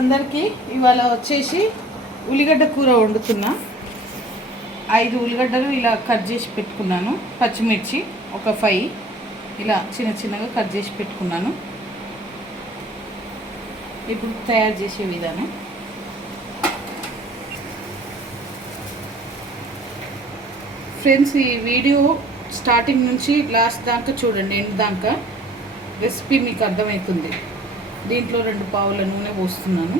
అందరికీ ఇవాళ వచ్చేసి ఉల్లిగడ్డ కూర వండుతున్నా. 5 ఉల్లిగడ్డలు ఇలా కట్ చేసి పెట్టుకున్నాను. పచ్చిమిర్చి ఒక 5 ఇలా చిన్న చిన్నగా కట్ చేసి పెట్టుకున్నాను. ఇప్పుడు తయారు చేసే విధానం. ఫ్రెండ్స్, ఈ వీడియో స్టార్టింగ్ నుంచి లాస్ట్ దాకా చూడండి, ఎండ్ దాకా. రెసిపీ మీకు అర్థమవుతుంది. దీంట్లో 2 పావుల నూనె పోస్తున్నాను.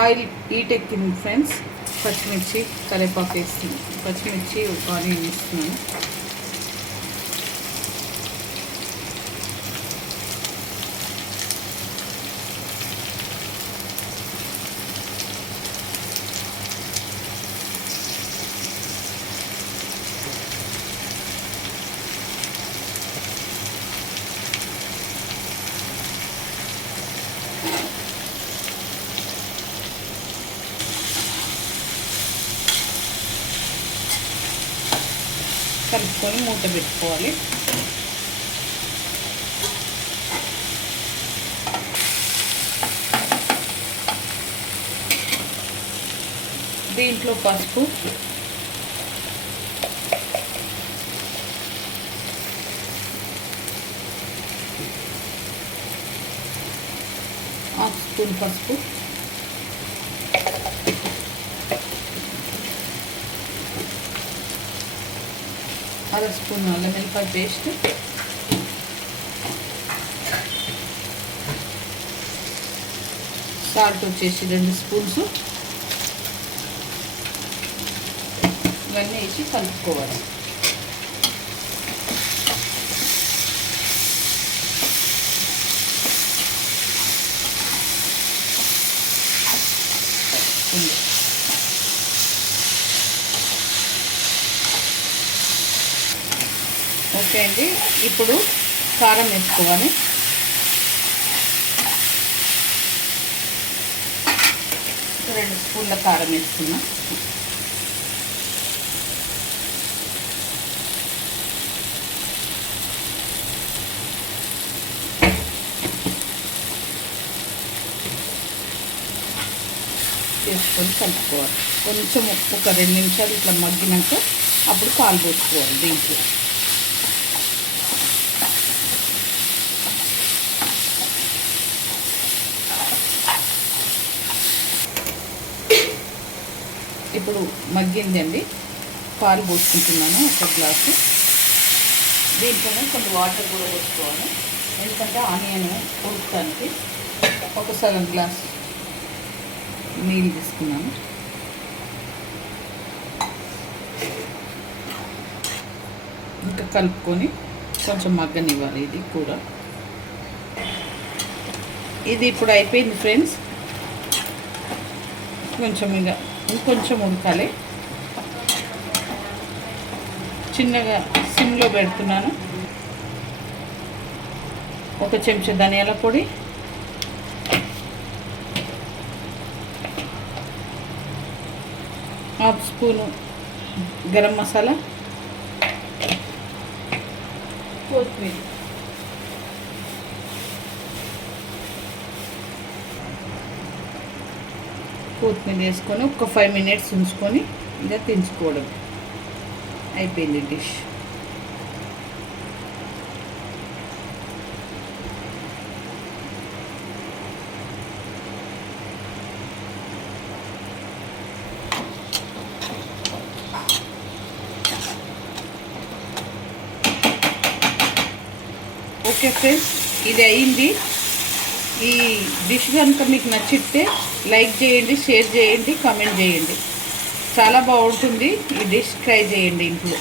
ఆయిల్ హీట్ ఎక్కింది ఫ్రెండ్స్. పచ్చిమిర్చి కరివేపాకు వేస్తుంది. పచ్చిమిర్చి ఆనియన్ వేస్తున్నాను. కలుపుకొని మూత పెట్టుకోవాలి. దీంట్లో పసుపు, హాఫ్ స్పూన్ పసుపు, అర స్పూన్ అల్లం వెల్లిపాయ పేస్ట్, సాల్ట్ వచ్చేసి 2 స్పూన్స్. ఇవన్నీ వేసి కలుపుకోవాలి. ఓకే అండి, ఇప్పుడు కారం వేసుకోవాలి. ఒక 2 స్పూన్ల కారం వేసుకున్నా. వేసుకొని కలుపుకోవాలి. కొంచెం ఒక 2 నిమిషాలు ఇట్లా మగ్గినాక అప్పుడు పాలు పోసుకోవాలి దీంట్లో. ఇప్పుడు మగ్గిందండి, పాలు పోసుకుంటున్నాను 1 గ్లాసు. దీంట్లోనే కొన్ని వాటర్ కూడా పోసుకోవాలి, ఎందుకంటే ఆనియన్ ఉడకడానికి. ఒక సగం గ్లాస్ నీళ్ళు తీసుకున్నాను. ఇంకా కలుపుకొని కొంచెం మగ్గనివ్వాలి ఇది కూర. ఇది ఇప్పుడు అయిపోయింది ఫ్రెండ్స్. కొంచెం ఇంకొంచెం ఉడకాలి. చిన్నగా సిమ్లో పెడుతున్నాను. 1 చెంచా ధనియాల పొడి, హాఫ్ స్పూను గరం మసాలా, కొత్తిమీర, వేసుకొని ఒక 5 మినిట్స్ ఉంచుకొని ఇలా దించుకోవడం. అయిపోయింది డిష్. ఓకే ఫ్రెండ్స్, ఇది అయింది. ఈ డిష్ కనుక మీకు నచ్చితే లైక్ చేయండి, షేర్ చేయండి, కామెంట్ చేయండి. చాలా బాగుంటుంది ఈ డిష్. ట్రై చేయండి ఇంట్లో.